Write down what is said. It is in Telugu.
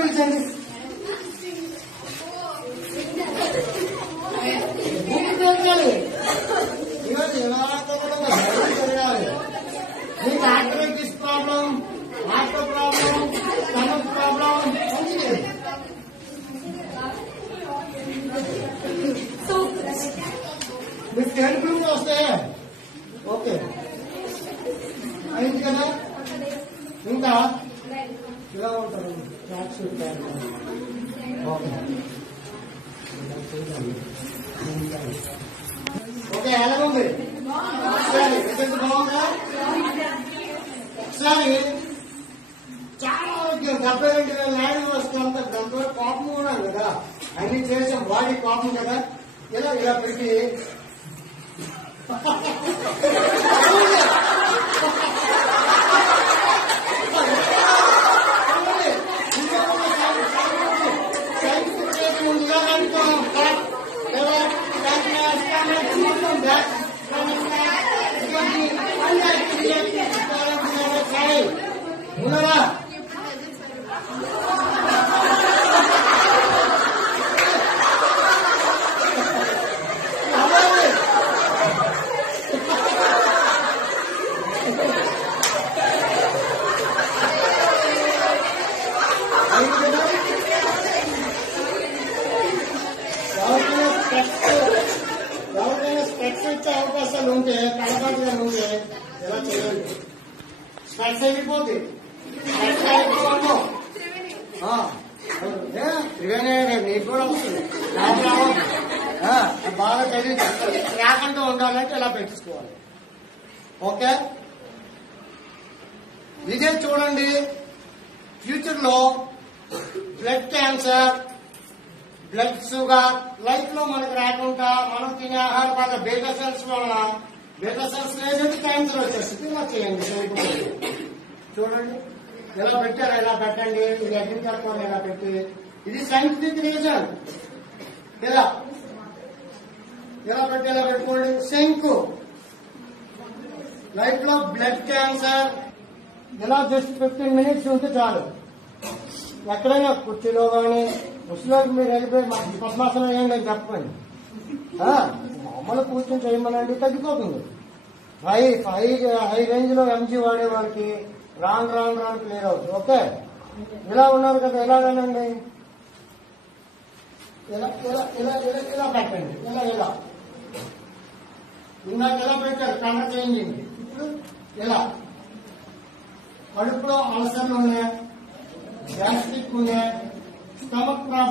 పిలిచండి. బుక్ పిలిచాలి. ఈరోజు ఎలా జరగాలి. మీకు arthritis problem, heart problem, stomach problem మంచిది. మీకు టెంపుల్ వస్తే ఓకే అయింది కదా. ఇంకా ఇలా ఉంటారు ట్రాక్స్ ఓకే ఓకే ఎలాగుంది ఒకసారి బాగుందా? ఒకసారి చాలా 72,000 ల్యాండ్ వస్తాం దాంతో పాపం కూడా కదా, అన్ని చేసాం బాడీ పాపం కదా. ఇలా ఇలా పెట్టి ఉన్నారా? ఎవరికైనా స్పెక్స్ వచ్చే అవకాశాలు ఉంటే కలపాటుగా ఉంటే ఎలా చేయాలి? స్పెక్స్ అయిపోద్ది. నీకు కూడా వస్తుంది బాగా చదివి రాకుండా ఉండాలంటే ఇలా పెట్టించుకోవాలి. ఓకే ఇదే చూడండి, ఫ్యూచర్ లో blood cancer, blood sugar life లో మనకు రాకుండా మనం తినే ఆహార పదార్థాలు బీటా సెల్స్ వలన బీటా సెల్స్ లేదంటే క్యాన్సర్ వచ్చేస్తుంది. ఇలా చేయండి. చూడండి ఎలా పెట్టారు, ఎలా పెట్టండి. ఇది అగ్రికల్చర్ ఎలా పెట్టి, ఇది సైంటిఫిక్ రీజన్. ఇలా ఎలా పెట్టి ఎలా పెట్టుకోండి. శంకు లైఫ్ లో బ్లడ్ క్యాన్సర్ ఇలా జస్ట్ 15 minutes ఉంటే చాలు. ఎక్కడైనా కుర్చీలో కానీ ముసలికి మీరు వెళ్ళిపోయి మాకు పద్మాసనం వేయండి అని చెప్పండి. మామూలు కూర్చొని చేయమనండి, తగ్గిపోతుంది. హై రేంజ్ లో ఎంజీ వాడే వాళ్ళకి రాను క్లియర్ అవుతుంది. ఓకే ఇలా ఉన్నారు కదా, ఎలాగనండి ఇలా ఇలా ఇలా ఇలా ఇలా పెట్టండి. ఇలా ఇలా ఇందాక ఎలా పెట్టారు కలర్ చేంజింగ్. ఇప్పుడు ఇలా కడుపులో అల్సర్లు ఉన్నాయి, గ్యాస్ట్రిక్ ఉన్నాయి, స్టమక్ ప్రాబ్లం